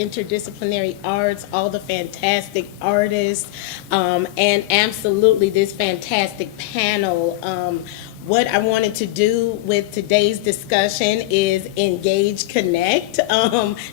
interdisciplinary arts, all the fantastic artists, and absolutely this fantastic panel. What I wanted to do with today's discussion is engage, connect,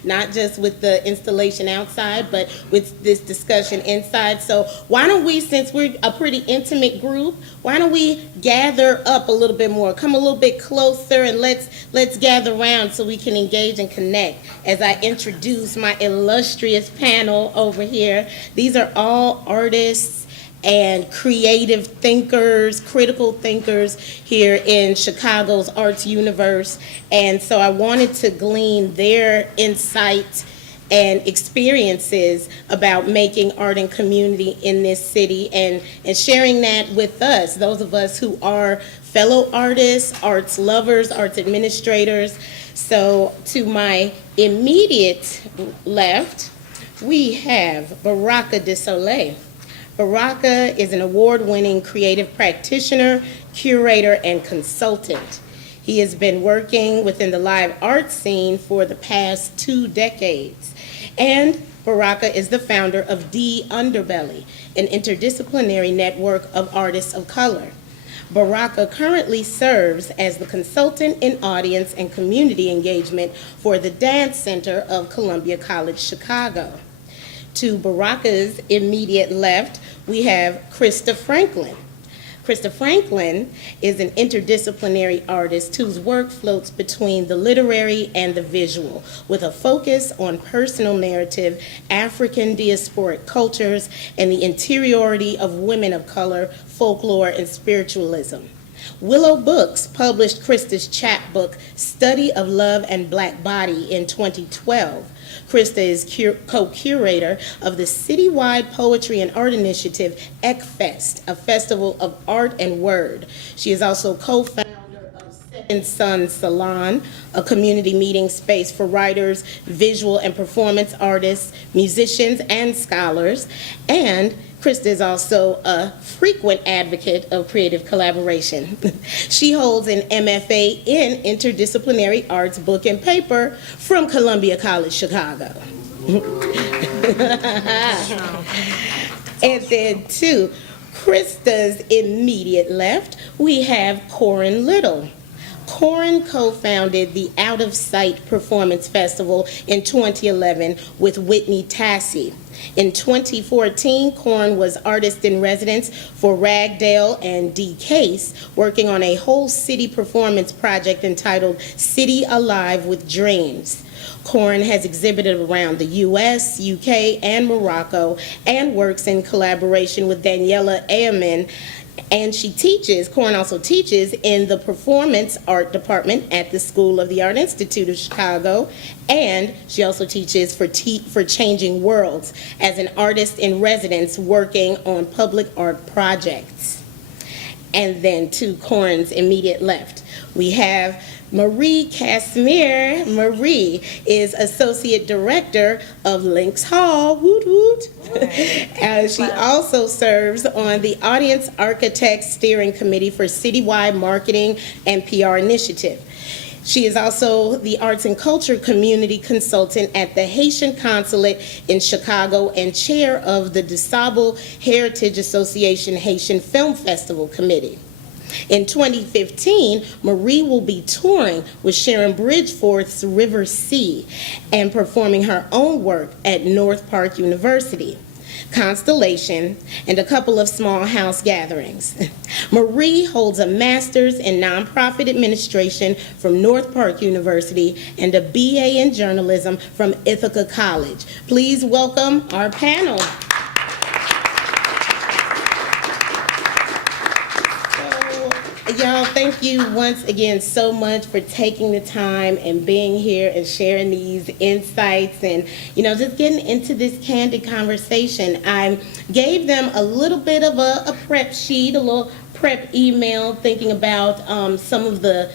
not just with the installation outside, but with this discussion inside. So why don't we, since we're a pretty intimate group, why don't we gather up a little bit more, come a little bit closer, and let's gather around so we can engage and connect as I introduce my illustrious panel over here. These are all artists and creative thinkers, critical thinkers here in Chicago's arts universe. And so I wanted to glean their insight and experiences about making art and community in this city and sharing that with us, those of us who are fellow artists, arts lovers, arts administrators. So to my immediate left, we have Baraka de Soleil. Baraka is an award-winning creative practitioner, curator, and consultant. He has been working within the live art scene for the past 2 decades. And Baraka is the founder of D Underbelly, an interdisciplinary network of artists of color. Baraka currently serves as the consultant in audience and community engagement for the Dance Center of Columbia College, Chicago. To Baraka's immediate left, we have Krista Franklin. Krista Franklin is an interdisciplinary artist whose work floats between the literary and the visual, with a focus on personal narrative, African diasporic cultures, and the interiority of women of color, folklore, and spiritualism. Willow Books published Krista's chapbook, Study of Love and Black Body, in 2012. Krista is co-curator of the citywide poetry and art initiative, ECFest, a festival of art and word. She is also co-founder of Second Sun Salon, a community meeting space for writers, visual and performance artists, musicians, and scholars. And Krista is also a frequent advocate of creative collaboration. She holds an MFA in Interdisciplinary Arts, Book and Paper from Columbia College, Chicago. And then to Krista's immediate left, we have Carron Little. Carron co-founded the Out of Sight Performance Festival in 2011 with Whitney Tassie. In 2014, Carron was artist in residence for Ragdale and D. Case, working on a whole city performance project entitled City Alive with Dreams. Carron has exhibited around the U.S., UK, and Morocco, and works in collaboration with Daniela Ayamin. And Carron also teaches in the Performance Art Department at the School of the Art Institute of Chicago, and she also teaches for Changing Worlds as an artist in residence working on public art projects. And then to Carron's immediate left, we have Marie Casimir. Marie is Associate Director of Links Hall, woot woot. She also serves on the Audience Architects Steering Committee for Citywide Marketing and PR Initiative. She is also the Arts and Culture Community Consultant at the Haitian Consulate in Chicago and chair of the DuSable Heritage Association Haitian Film Festival Committee. In 2015, Marie will be touring with Sharon Bridgeforth's River Sea and performing her own work at North Park University, Constellation, and a couple of small house gatherings. Marie holds a master's in nonprofit administration from North Park University and a BA in journalism from Ithaca College. Please welcome our panel. Y'all, thank you once again so much for taking the time and being here and sharing these insights and, just getting into this candid conversation. I gave them a little bit of a prep sheet, a little prep email, thinking about some of the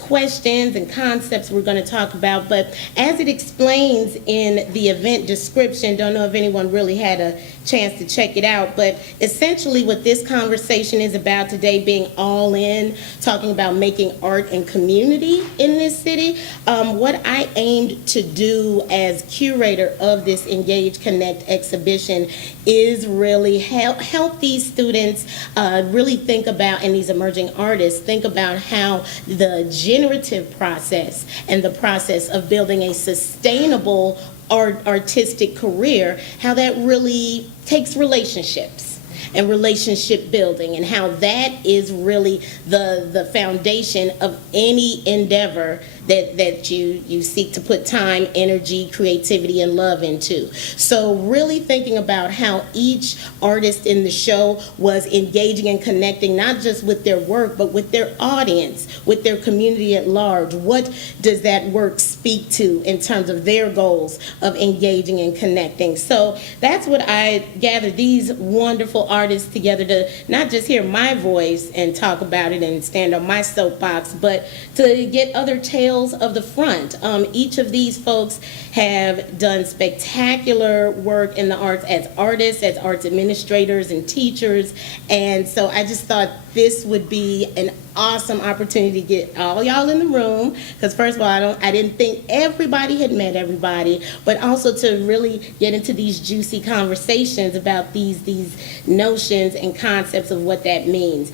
questions and concepts we're going to talk about, but as it explains in the event description, don't know if anyone really had a chance to check it out. But essentially what this conversation is about today, being all in, talking about making art and community in this city, what I aimed to do as curator of this Engage Connect exhibition is really help these students really think about, and these emerging artists, think about how the generative process and the process of building a sustainable artistic career, how that really takes relationships and relationship building, and how that is really the foundation of any endeavor that you seek to put time, energy, creativity, and love into. So really thinking about how each artist in the show was engaging and connecting, not just with their work, but with their audience, with their community at large. What does that work speak to in terms of their goals of engaging and connecting? So that's what I gathered these wonderful artists together to not just hear my voice and talk about it and stand on my soapbox, but to get other tales of the front. Each of these folks have done spectacular work in the arts as artists, as arts administrators and teachers, and so I just thought this would be an awesome opportunity to get all y'all in the room, because first of all, I didn't think everybody had met everybody, but also to really get into these juicy conversations about these notions and concepts of what that means.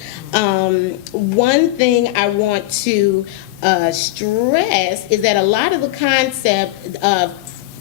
One thing I want to stress is that a lot of the concept,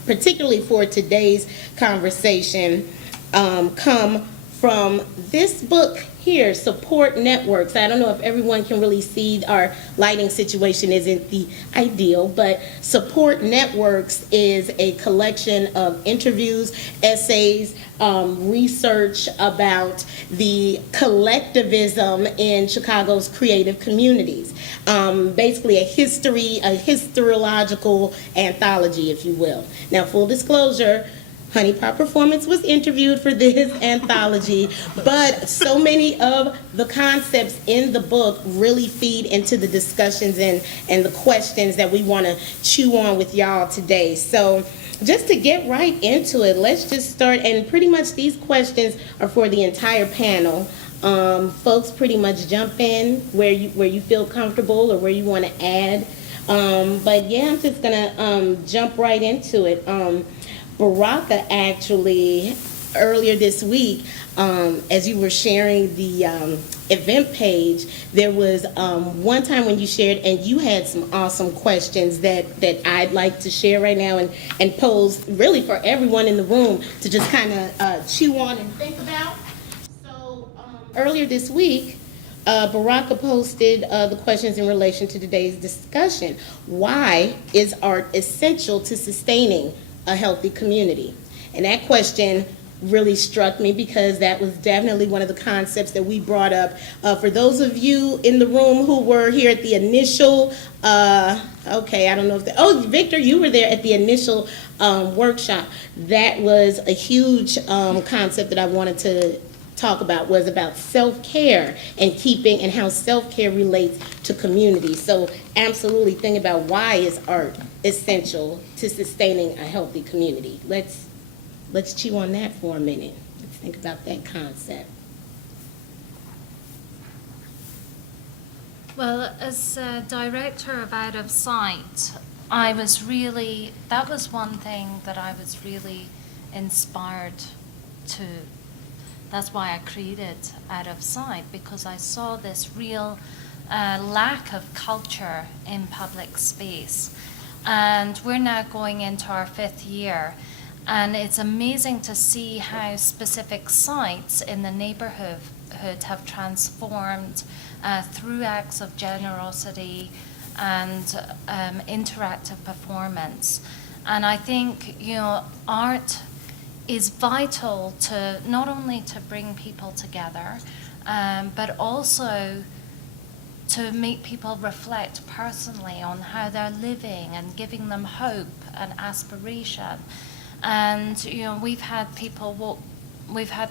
particularly for today's conversation, come from this book here, Support Networks. I don't know if everyone can really see, our lighting situation isn't the ideal, but Support Networks is a collection of interviews, essays, research about the collectivism in Chicago's creative communities. Basically a historiological anthology, if you will. Now, full disclosure, Honey Pot Performance was interviewed for this anthology, but so many of the concepts in the book really feed into the discussions and the questions that we want to chew on with y'all today. So just to get right into it, let's just start, and pretty much these questions are for the entire panel. Folks pretty much jump in where you feel comfortable or where you want to add. But yeah, I'm just gonna jump right into it. Baraka, actually, earlier this week, as you were sharing the event page, there was one time when you shared, and you had some awesome questions that I'd like to share right now and pose really for everyone in the room to just kind of chew on and think about. So earlier this week, Baraka posted the questions in relation to today's discussion. Why is art essential to sustaining a healthy community? And that question really struck me because that was definitely one of the concepts that we brought up. For those of you in the room who were here at the initial, okay, I don't know if Victor, you were there at the initial workshop. That was a huge concept that I wanted to talk about, was about self-care and how self-care relates to community. So absolutely think about, why is art essential to sustaining a healthy community? Let's chew on that for a minute. Let's think about that concept. Well, as a director of Out of Sight, that was one thing that I was really inspired to. That's why I created Out of Sight, because I saw this real lack of culture in public space. And we're now going into our 5th year, and it's amazing to see how specific sites in the neighborhood have transformed through acts of generosity and interactive performance. And I think, art is vital to not only to bring people together, but also to make people reflect personally on how they're living and giving them hope and aspiration. And we've had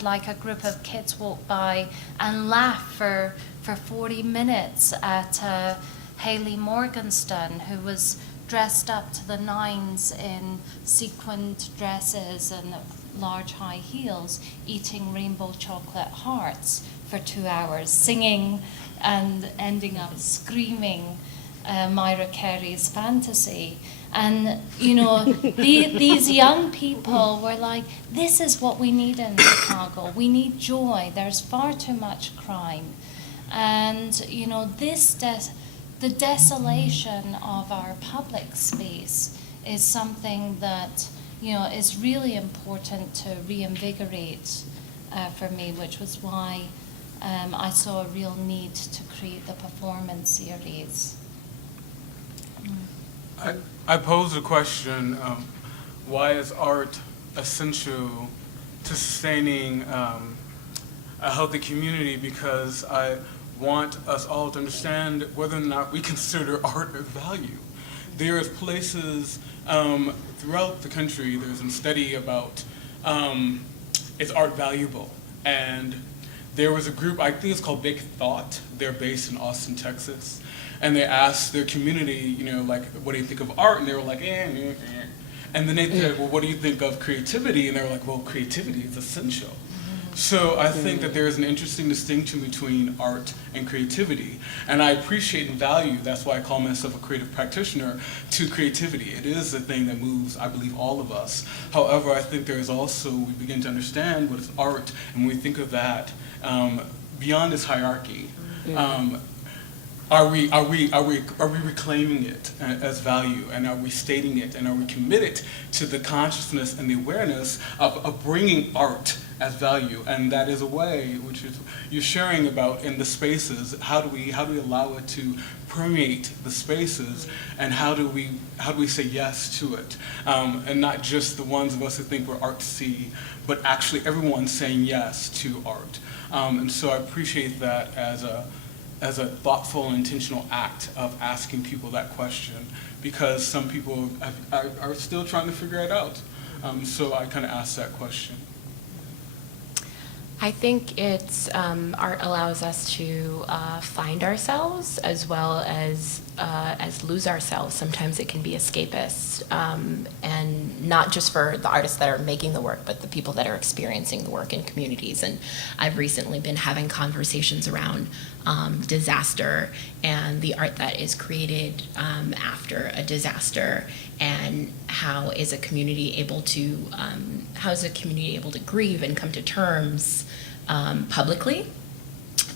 like a group of kids walk by and laugh for 40 minutes at Haley Morgenstern, who was dressed up to the nines in sequined dresses and large high heels, eating rainbow chocolate hearts for 2 hours, singing and ending up screaming Myra Carey's Fantasy. And, these young people were like, this is what we need in Chicago. We need joy. There's far too much crime. And, the desolation of our public space is something that, is really important to reinvigorate for me, which was why I saw a real need to create the performance series. I pose a question, why is art essential to sustaining a healthy community? Because I want us all to understand whether or not we consider art of value. There's places throughout the country, there's a study about is art valuable? And there was a group, I think it's called Big Thought, they're based in Austin, Texas. And they asked their community, what do you think of art? And they were like, And then they said, well, what do you think of creativity? And they were like, well, creativity is essential. So I think that there is an interesting distinction between art and creativity. And I appreciate and value, that's why I call myself a creative practitioner, to creativity. It is the thing that moves, I believe, all of us. However, I think there is also, we begin to understand what is art, and when we think of that beyond this hierarchy, are we reclaiming it as value, and are we stating it, and are we committed to the consciousness and the awareness of bringing art as value? And that is a way, which is you're sharing about in the spaces. How do we allow it to permeate the spaces, and how do we say yes to it, and not just the ones of us who think we're artsy, but actually everyone saying yes to art. And so I appreciate that as a thoughtful and intentional act of asking people that question, because some people are still trying to figure it out. So I kind of asked that question. I think it's art allows us to find ourselves as well as lose ourselves. Sometimes it can be escapist, and not just for the artists that are making the work, but the people that are experiencing the work in communities. And I've recently been having conversations around disaster and the art that is created after a disaster, and how is a community able to grieve and come to terms publicly.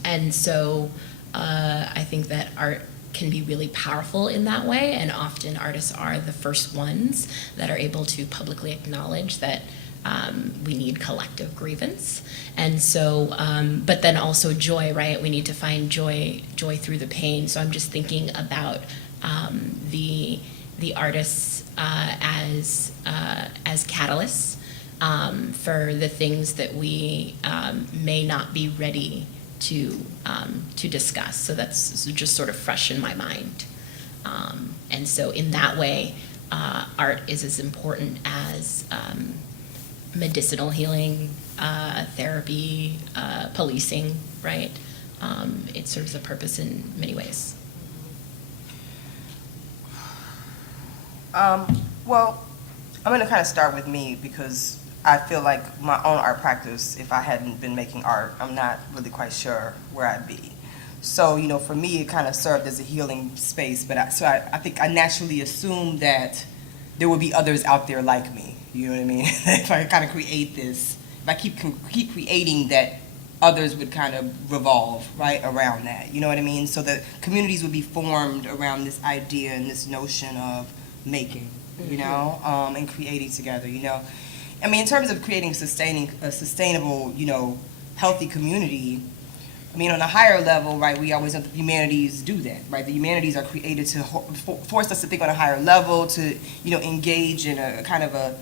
And so I think that art can be really powerful in that way, and often artists are the first ones that are able to publicly acknowledge that we need collective grievance. And so, but then also joy, right? We need to find joy through the pain. So I'm just thinking about the artists as catalysts for the things that we may not be ready to discuss. So that's just sort of fresh in my mind. And so in that way, art is as important as medicinal healing, therapy, policing, right? It serves a purpose in many ways. Well, I'm going to kind of start with me, because I feel like my own art practice, if I hadn't been making art, I'm not really quite sure where I'd be. So, for me, it kind of served as a healing space, but I think I naturally assumed that there would be others out there like me, you know what I mean? If I kind of create this, if I keep creating that, others would kind of revolve right around that, you know what I mean? So the communities would be formed around this idea and this notion of making, and creating together, I mean, in terms of creating a sustainable, healthy community, I mean, on a higher level, right, we always know that the humanities do that, right? The humanities are created to force us to think on a higher level, to, engage in a kind of a,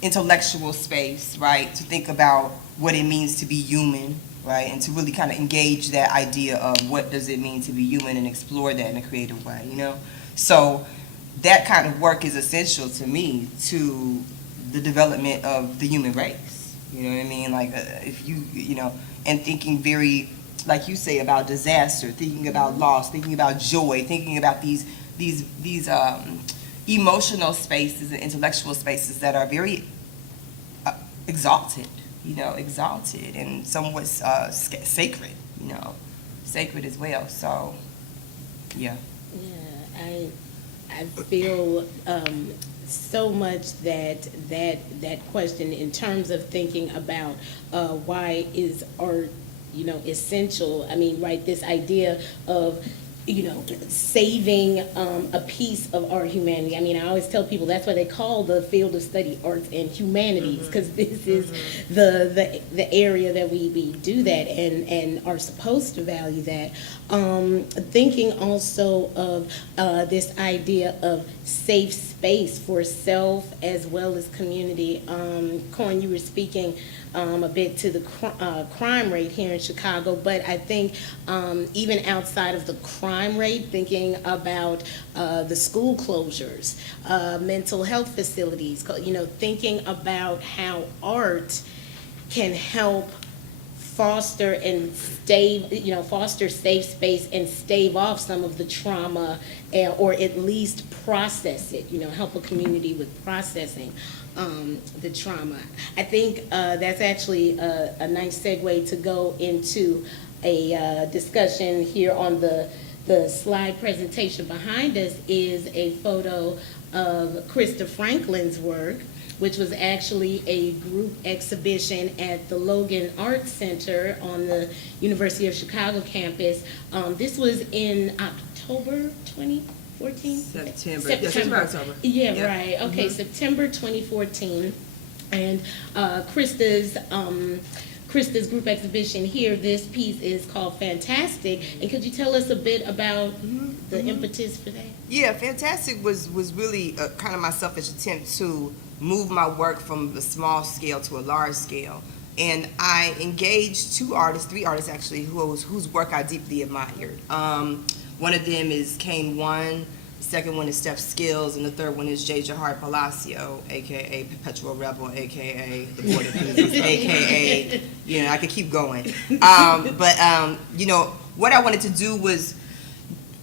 intellectual space, right? To think about what it means to be human, right? And to really kind of engage that idea of what does it mean to be human and explore that in a creative way, So that kind of work is essential to me to the development of the human race, you know what I mean? Like if you, and thinking very, like you say, about disaster, thinking about loss, thinking about joy, thinking about these emotional spaces and intellectual spaces that are very exalted, and somewhat sacred, sacred as well. So, yeah. Yeah, I feel so much that question in terms of thinking about why is art, essential. I mean, right, this idea of saving a piece of our humanity. I mean, I always tell people that's why they call the field of study arts and humanities, because this is the area that we do that and are supposed to value that. Thinking also of this idea of safe space for self as well as community. Corn, you were speaking a bit to the crime rate here in Chicago, but I think even outside of the crime rate, thinking about the school closures, mental health facilities, thinking about how art can help foster and foster safe space and stave off some of the trauma, or at least process it, help a community with processing the trauma. I think that's actually a nice segue to go into a discussion here on the slide presentation behind us is a photo of Krista Franklin's work, which was actually a group exhibition at the Logan Arts Center on the University of Chicago campus. This was in October 2014? September. Yes, September, October. Yeah, Yep. right. Okay, September 2014. And Krista's group exhibition here, this piece is called Fantastic. And could you tell us a bit about the impetus for that? Yeah, Fantastic was really kind of my selfish attempt to move my work from the small scale to a large scale. And I engaged three artists actually, whose work I deeply admired. One of them is Kane One, the second one is Steph Skills, and the third one is J. Jahar Palacio, aka Perpetual Rebel, aka The Board of Business, aka, I could keep going. But what I wanted to do was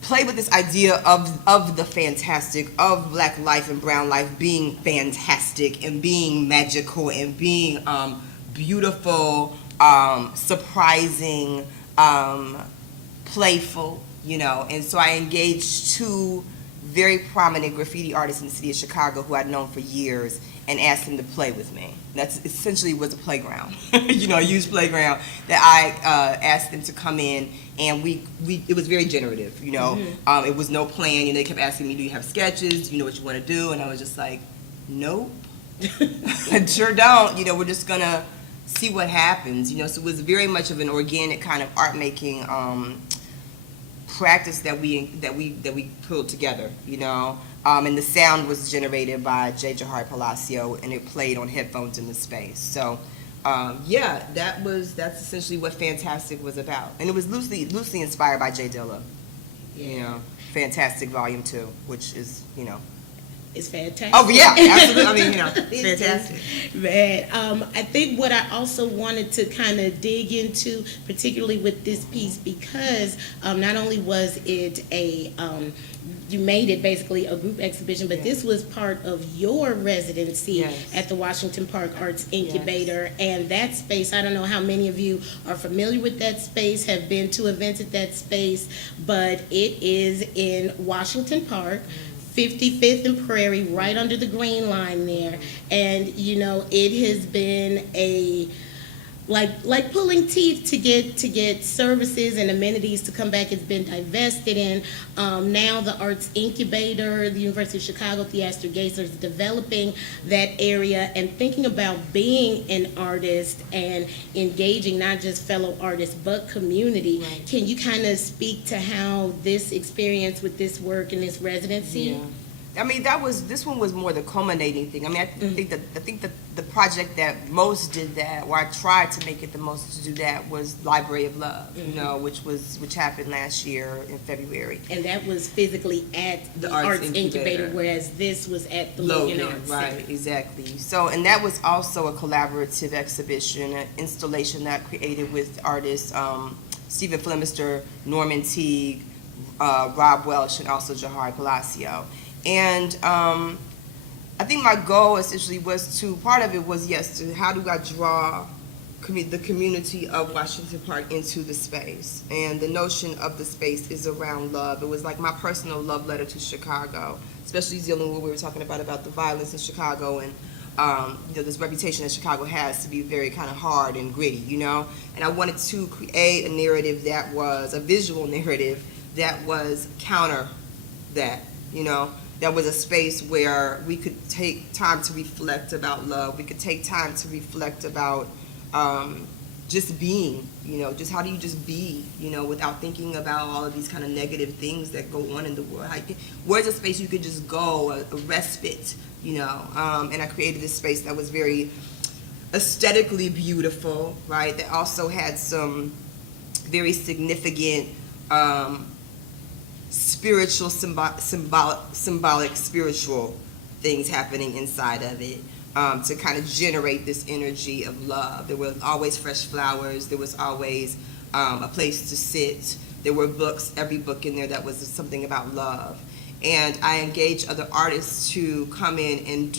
play with this idea of the fantastic, of Black life and brown life being fantastic and being magical and being beautiful, surprising, playful, and so I engaged two very prominent graffiti artists in the city of Chicago who I'd known for years and asked them to play with me. That's essentially was a playground, a used playground that I asked them to come in, and it was very generative, it was no plan, they kept asking me, do you have sketches, do you know what you want to do, and I was just like, nope, I sure don't, we're just gonna see what happens, so it was very much of an organic kind of art making practice that we pulled together, and the sound was generated by J. Jahar Palacio, and it played on headphones in the space. So, that's essentially what Fantastic was about, and it was loosely inspired by J. Dilla, Fantastic Volume 2, which is It's fantastic. Oh yeah, absolutely. I mean, it's fantastic. Man, I think what I also wanted to kind of dig into, particularly with this piece, because not only was it you made it basically a group exhibition, but this was part of your residency at the Washington Park Arts Incubator. And that space, I don't know how many of you are familiar with that space, have been to events at that space, but it is in Washington Park, 55th and Prairie, right under the Green Line there. And it has been a like pulling teeth to get services and amenities to come back. It's been divested in. Now the Arts Incubator, the University of Chicago Theaster Gaither is developing that area and thinking about being an artist and engaging not just fellow artists but community. Right. Can you kind of speak to how this experience with this work and this residency? Yeah. I mean, this one was more the culminating thing. I mean, I think that the project that most did that, or I tried to make it the most to do that, was Library of Love, which happened last year in February. And that was physically at the Arts Incubator, whereas this was at the Logan Arts Center. Right, exactly. So, and that was also a collaborative exhibition, an installation that I created with artists Stephen Flemister, Norman Teague, Rob Welsh, and also Jahar Palacio. And I think my goal essentially was to, part of it was, yes, to how do I draw the community of Washington Park into the space. And the notion of the space is around love. It was like my personal love letter to Chicago, especially dealing with what we were talking about the violence in Chicago and this reputation that Chicago has to be very kind of hard and gritty, And I wanted to create a narrative that was a visual narrative that was counter that, That was a space where we could take time to reflect about love. We could take time to reflect about just being, just how do you just be, without thinking about all of these kind of negative things that go on in the world. Where's a space you could just go, a respite, and I created this space that was very aesthetically beautiful, right? That also had some very significant spiritual, symbolic spiritual things happening inside of it. To kind of generate this energy of love. There were always fresh flowers. There was always a place to sit. There were books, every book in there that was something about love. And I engaged other artists to come in and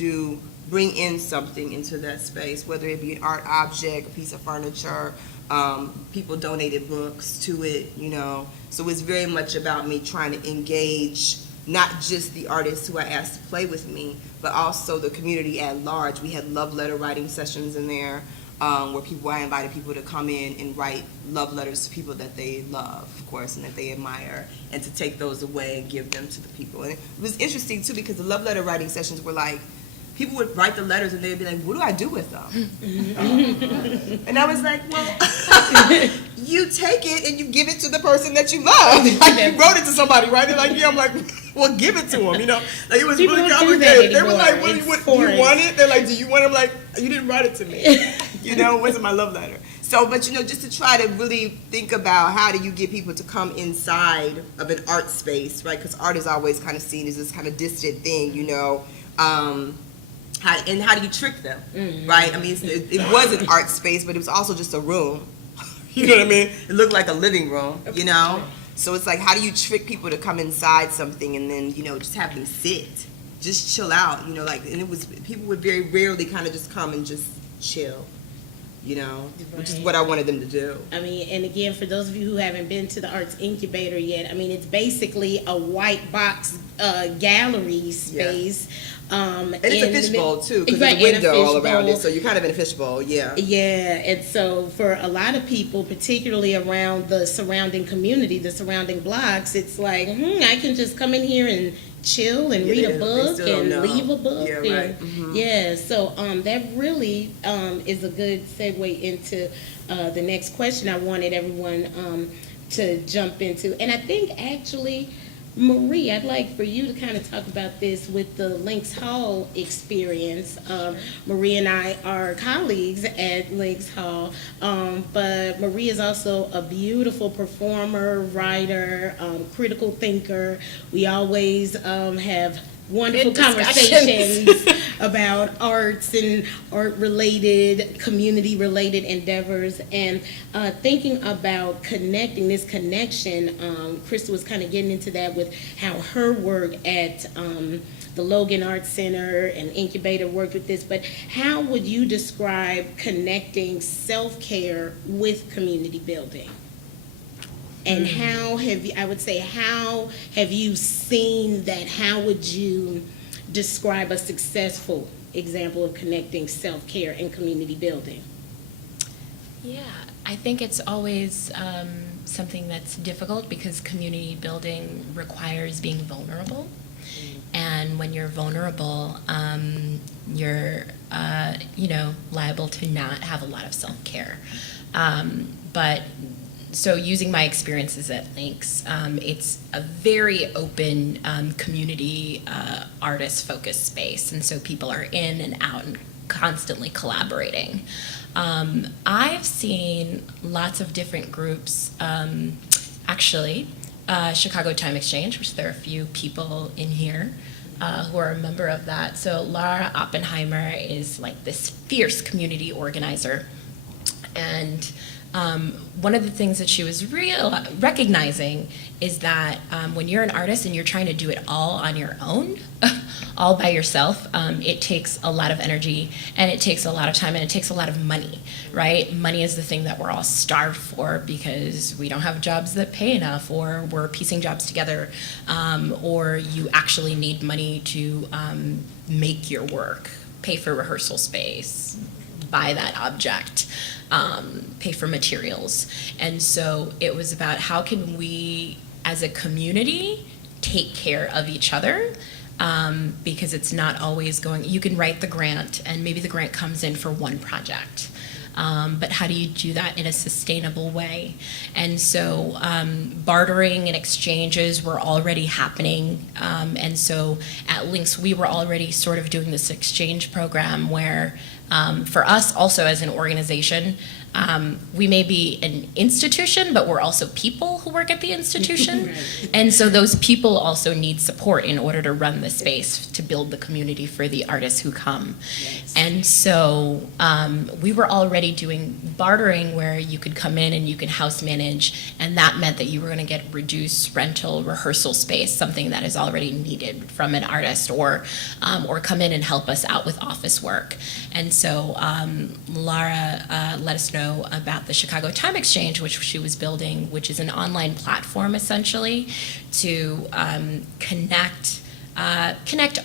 bring in something into that space, whether it be an art object, a piece of furniture. People donated books to it, So it's very much about me trying to engage not just the artists who I asked to play with me, but also the community at large. We had love letter writing sessions in there, where I invited people to come in and write love letters to people that they love, of course, and that they admire, and to take those away and give them to the people. And it was interesting, too, because the love letter writing sessions were like, people would write the letters and they'd be like, what do I do with them? And I was like, well, you take it and you give it to the person that you love. Like, you wrote it to somebody, right? They're like, yeah. I'm like, well, give it to them, Like, it was People really don't do complicated. that They were like, anymore. what, It's do you foreign. want it? They're like, do you want it? I'm like, you didn't write it to me. It wasn't my love letter. So, but just to try to really think about how do you get people to come inside of an art space, right? Because art is always kind of seen as this kind of distant thing, how do you trick them, right? I mean, it was an art space, but it was also just a room. You know what I mean? It looked like a living room, So it's like, how do you trick people to come inside something and then, just have them sit, just chill out, and it was, people would very rarely kind of just come and just chill, which is what I wanted them to do. I mean, and again, for those of you who haven't been to the Arts Incubator yet, I mean, it's basically a white box gallery space. And it's a fishbowl, too, because there's a window all around it, so you're kind of in a fishbowl, yeah. Yeah, and so for a lot of people, particularly around the surrounding community, the surrounding blocks, it's like, I can just come in here and chill and read a book and leave a book. Yeah, right. Mm-hmm. Yeah, so that really is a good segue into the next question I wanted everyone to jump into. And I think actually, Marie, I'd like for you to kind of talk about this with the Lynx Hall experience. Marie and I are colleagues at Lynx Hall, but Marie is also a beautiful performer, writer, critical thinker. We always have wonderful conversations about arts and art-related, community-related endeavors, and thinking about connecting, this connection. Krista was kind of getting into that with how her work at the Logan Arts Center and Incubator worked with this, but how would you describe connecting self-care with community building? And how have you seen that? How would you describe a successful example of connecting self-care and community building? Yeah, I think it's always something that's difficult because community building requires being vulnerable. And when you're vulnerable, you're liable to not have a lot of self-care. So using my experiences at Lynx, it's a very open community artist-focused space, and so people are in and out and constantly collaborating. I've seen lots of different groups, actually, Chicago Time Exchange, which there are a few people in here who are a member of that. So Laura Oppenheimer is like this fierce community organizer. And one of the things that she was recognizing is that when you're an artist and you're trying to do it all on your own, all by yourself, it takes a lot of energy, and it takes a lot of time, and it takes a lot of money, right? Money is the thing that we're all starved for because we don't have jobs that pay enough, or we're piecing jobs together, or you actually need money to make your work, pay for rehearsal space, buy that object, pay for materials. And so it was about how can we, as a community, take care of each other, because it's not always going, you can write the grant, and maybe the grant comes in for one project. But how do you do that in a sustainable way? And so bartering and exchanges were already happening. And so at Lynx, we were already sort of doing this exchange program where, for us also as an organization, we may be an institution, but we're also people who work at the institution. And so those people also need support in order to run the space, to build the community for the artists who come. Yes. And so we were already doing bartering where you could come in and you could house manage, and that meant that you were going to get reduced rental rehearsal space, something that is already needed from an artist, or come in and help us out with office work. And so Lara let us know about the Chicago Time Exchange, which she was building, which is an online platform essentially to connect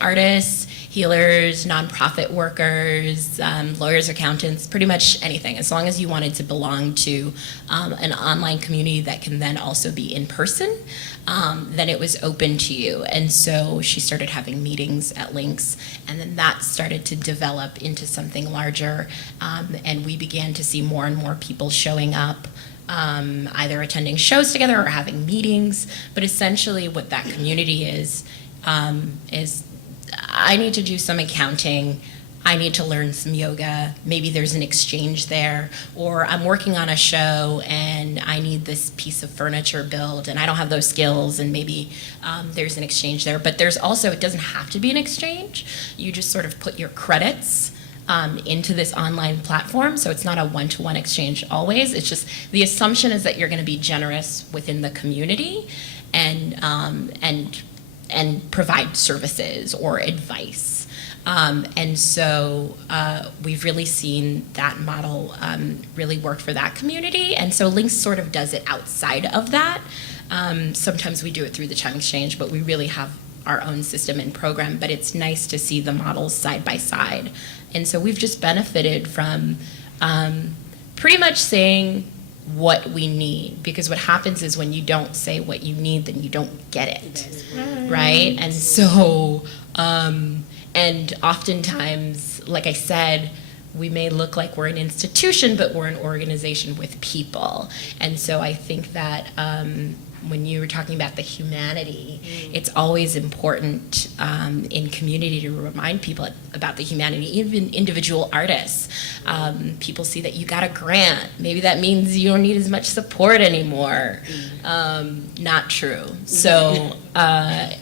artists, healers, nonprofit workers, lawyers, accountants, pretty much anything, as long as you wanted to belong to an online community that can then also be in person, then it was open to you. And so she started having meetings at Lynx, and then that started to develop into something larger, and we began to see more and more people showing up, either attending shows together or having meetings. But essentially what that community is I need to do some accounting, I need to learn some yoga, maybe there's an exchange there, or I'm working on a show and I need this piece of furniture built and I don't have those skills, and maybe there's an exchange there. But there's also, it doesn't have to be an exchange, you just sort of put your credits into this online platform, so it's not a one-to-one exchange always. It's just the assumption is that you're going to be generous within the community and provide services or advice. And so we've really seen that model really work for that community. And so Lynx sort of does it outside of that. Sometimes we do it through the Time Exchange, but we really have our own system and program. But it's nice to see the models side by side. And so we've just benefited from pretty much saying what we need, because what happens is when you don't say what you need, then you don't get it, right? And so, and oftentimes, like I said, we may look like we're an institution, but we're an organization with people. And so I think that when you were talking about the humanity, it's always important in community to remind people about the humanity, even individual artists. People see that you got a grant. Maybe that means you don't need as much support anymore. Not true. So, not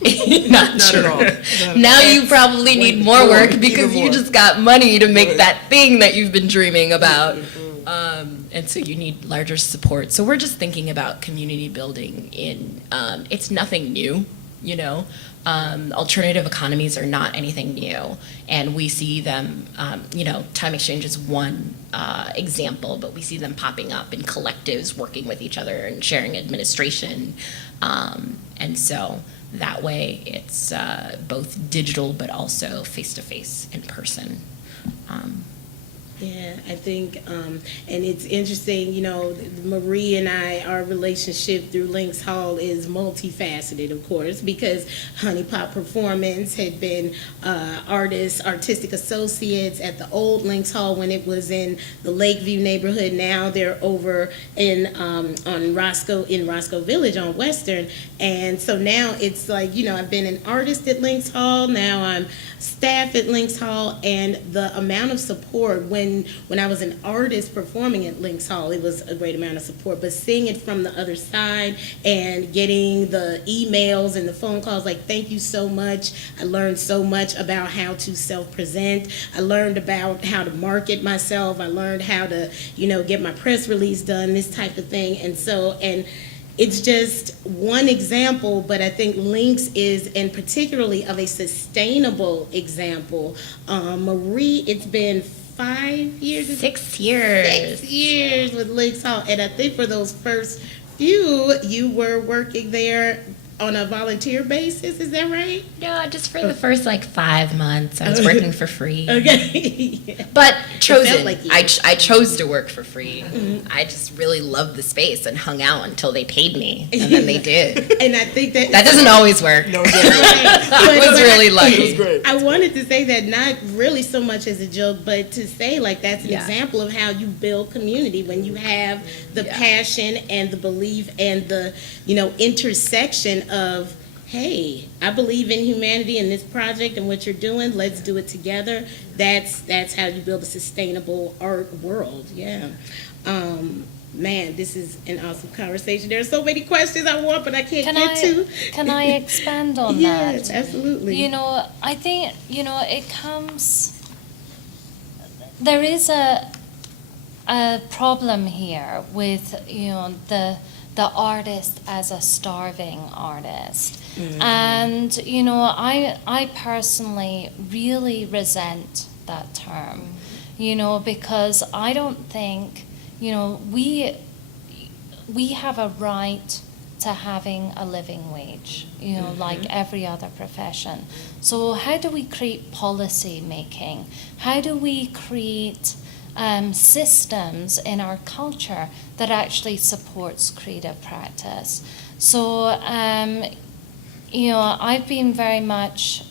true. At all. Now you probably need more work because you just got money to make that thing that you've been dreaming about. And so you need larger support. So we're just thinking about community building in, it's nothing new, you know. Alternative economies are not anything new. And we see them, you know, Time Exchange is one example, but we see them popping up in collectives, working with each other and sharing administration. And so that way it's both digital but also face-to-face in person. Yeah, I think, and it's interesting, you know, Marie and I, our relationship through Lynx Hall is multifaceted, of course, because Honey Pot Performance had been artistic associates at the old Lynx Hall when it was in the Lakeview neighborhood. Now they're over in Roscoe Village on Western, and so now it's like, you know, I've been an artist at Lynx Hall, now I'm staff at Lynx Hall, and the amount of support when when I was an artist performing at Lynx Hall, it was a great amount of support. But seeing it from the other side and getting the emails and the phone calls, like, thank you so much. I learned so much about how to self-present. I learned about how to market myself. I learned how to, get my press release done, this type of thing. And it's just one example, but I think Lynx is, and particularly of a sustainable example. Marie, it's been 5 years? 6 years. 6 years with Lynx Hall. And I think for those first few, you were working there on a volunteer basis, is that right? No, just for the first 5 months, I was working for free. Okay. But chosen. felt like you. I chose to work for free. I just really loved the space and hung out until they paid me, and then they did. And I think that That doesn't always work. No, it doesn't. I was really lucky. It was great. I wanted to say that not really so much as a joke, but to say that's an Yeah. example of how you build community when you have the Yeah. passion and the belief and the intersection of, hey, I believe in humanity and this project and what you're doing. Let's do it together. That's how you build a sustainable art world. Yeah. Man, this is an awesome conversation. There are so many questions I want, but I can't get to. Can I expand on Yes, that? absolutely. I think, it comes, there is a problem here with, the artist as a starving artist. And, I personally really resent that term, because I don't think, we have a right to having a living wage, like every other profession. So how do we create policy making? How do we create systems in our culture that actually supports creative practice? So, I've been very much,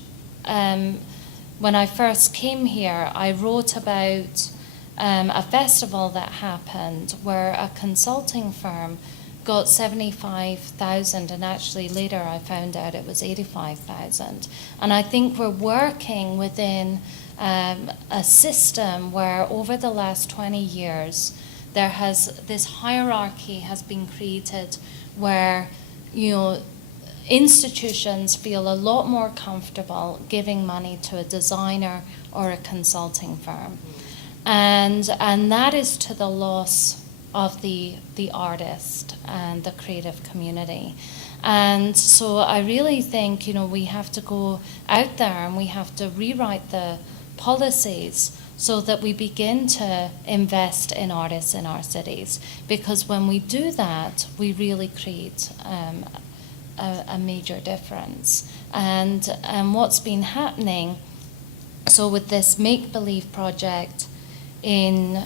when I first came here, I wrote about a festival that happened where a consulting firm got 75,000, and actually later I found out it was 85,000. And I think we're working within a system where over the last 20 years this hierarchy has been created where institutions feel a lot more comfortable giving money to a designer or a consulting firm, and that is to the loss of the artist and the creative community. And so I really think we have to go out there and we have to rewrite the policies so that we begin to invest in artists in our cities, because when we do that, we really create a major difference. And what's been happening, so with this Make Believe project in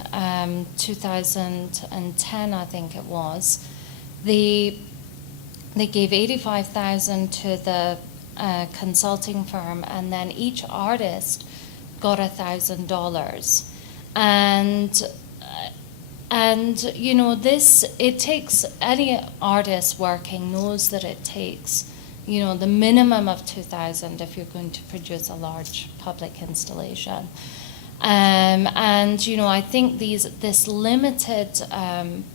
2010, I think it was, they gave 85,000 to the consulting firm, and then each artist got $1,000. And this, it takes, any artist working knows that it takes the minimum of 2,000 if you're going to produce a large public installation. And I think this limited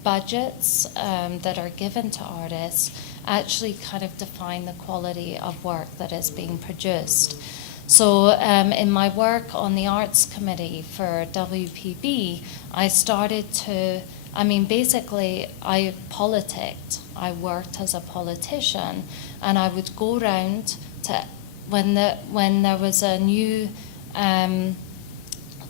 budgets that are given to artists actually kind of define the quality of work that is being produced. So in my work on the arts committee for WPB, I started to, basically I politicked. I worked as a politician, and I would go around to, when there was a new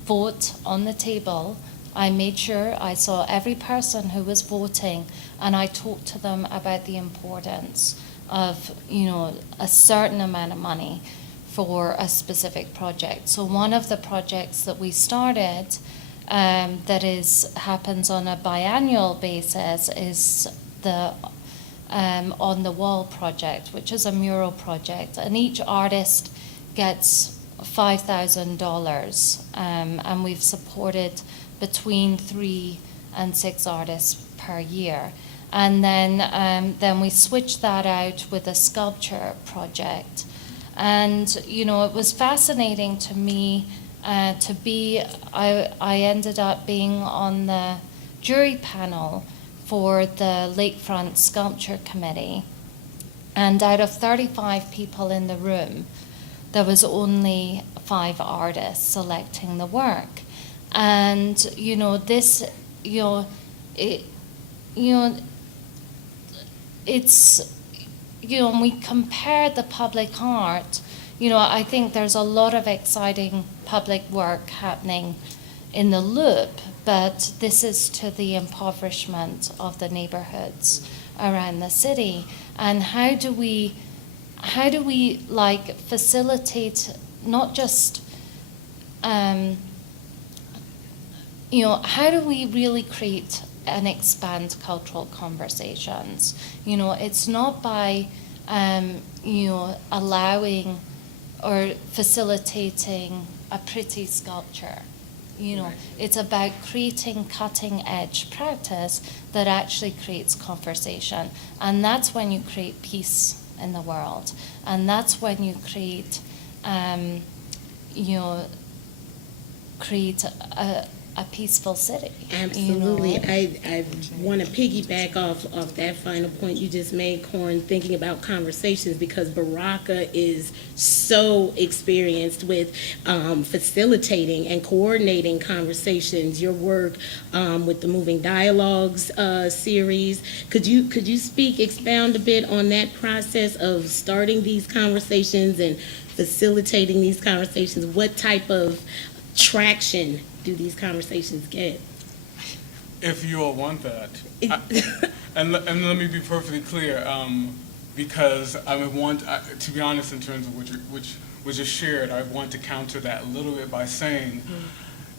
vote on the table, I made sure I saw every person who was voting, and I talked to them about the importance of, a certain amount of money for a specific project. So one of the projects that we started that happens on a biannual basis is the On the Wall project, which is a mural project, and each artist gets $5,000, and we've supported between 3 and 6 artists per year. And then we switched that out with a sculpture project. And, it was fascinating to me I ended up being on the jury panel for the Lakefront Sculpture Committee. And out of 35 people in the room, there was only 5 artists selecting the work. And, this, it's, when we compare the public art, I think there's a lot of exciting public work happening in the Loop, but this is to the impoverishment of the neighborhoods around the city. And how do we facilitate not just, how do we really create and expand cultural conversations? It's not by, allowing or facilitating a pretty sculpture. It's about creating cutting edge practice that actually creates conversation. And that's when you create peace in the world. And that's when you create, create a peaceful city. Absolutely. I want to piggyback off that final point you just made, Corin, thinking about conversations, because Baraka is so experienced with facilitating and coordinating conversations. Your work with the Moving Dialogues series. Could you expound a bit on that process of starting these conversations and facilitating these conversations? What type of traction do these conversations get? If you all want that. And let me be perfectly clear, because I want, to be honest, in terms of which was just shared, I want to counter that a little bit by saying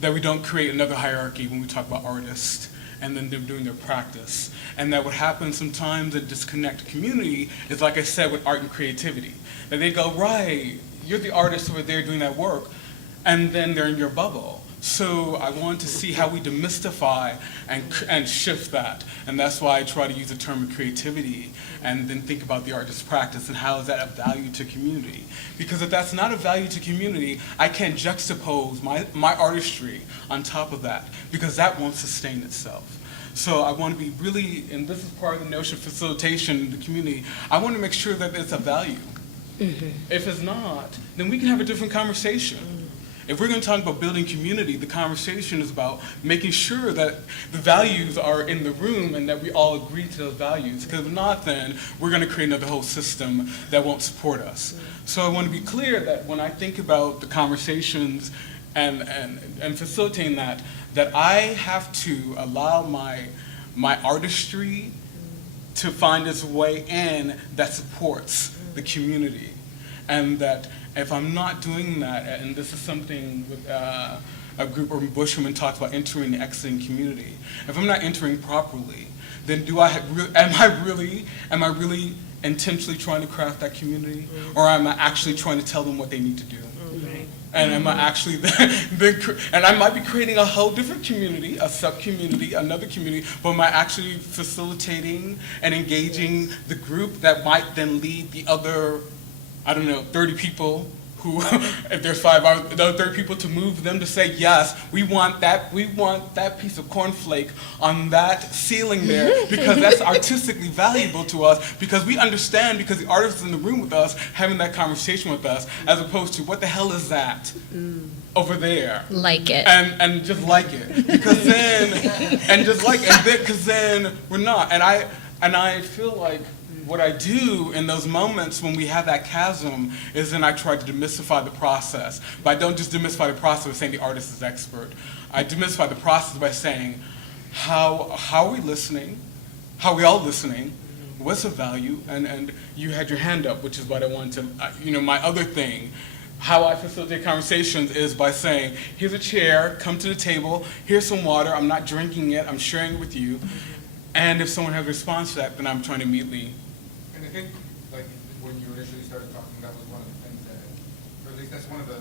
that we don't create another hierarchy when we talk about artists and then them doing their practice. And that what happens sometimes in disconnected community is, like I said, with art and creativity. That they go, right, you're the artist over there doing that work, and then they're in your bubble. So I want to see how we demystify and shift that. And that's why I try to use the term of creativity and then think about the artist's practice and how is that of value to community. Because if that's not a value to community, I can't juxtapose my artistry on top of that, because that won't sustain itself. So I want to be really, and this is part of the notion of facilitation in the community, I want to make sure that it's a value. Mm-hmm. If it's not, then we can have a different conversation. If we're going to talk about building community, the conversation is about making sure that the values are in the room and that we all agree to those values. Because if not, then we're going to create another whole system that won't support us. So I want to be clear that when I think about the conversations and facilitating that I have to allow my artistry to find its way in that supports the community. And that if I'm not doing that, and this is something with a group of Bushwomen talks about entering and exiting community. If I'm not entering properly, then am I really intentionally trying to craft that community, or am I actually trying to tell them what they need to do? And am I actually and I might be creating a whole different community, a sub-community, another community, but am I actually facilitating and engaging the group that might then lead the other, 30 people who, if there's 5 hours, the other 30 people to move them to say, yes, we want that piece of cornflake on that ceiling there, because that's artistically valuable to us, because we understand, because the artist is in the room with us, having that conversation with us, as opposed to, what the hell is that over there? Like it. And just like it. Because then we're not. And I feel like, what I do in those moments when we have that chasm is then I try to demystify the process. But I don't just demystify the process by saying the artist is expert. I demystify the process by saying, how are we listening? How are we all listening? What's the value? And you had your hand up, which is what I wanted to, my other thing. How I facilitate conversations is by saying, here's a chair, come to the table, here's some water, I'm not drinking it, I'm sharing it with you. And if someone has a response to that, then I'm trying to immediately. And I think, like, when you initially started talking, that was one of the things that, or at least that's one of the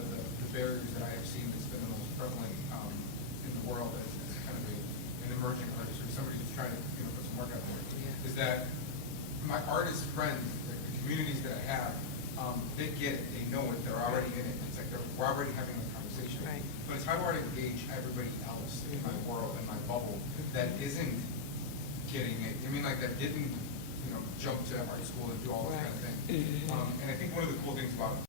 barriers that I have seen that's been the most prevalent in the world as kind of an emerging artist, or somebody who's trying to put some work out there, is that my artist friends, like the communities that I have, they get it, they know it, they're already in it. It's like we're already having a conversation. it. Right. But it's how do I engage everybody else in my world, in my bubble, that isn't getting it, I mean, like, that didn't, jump to art school and do all those kind of things. And I think one of the cool things about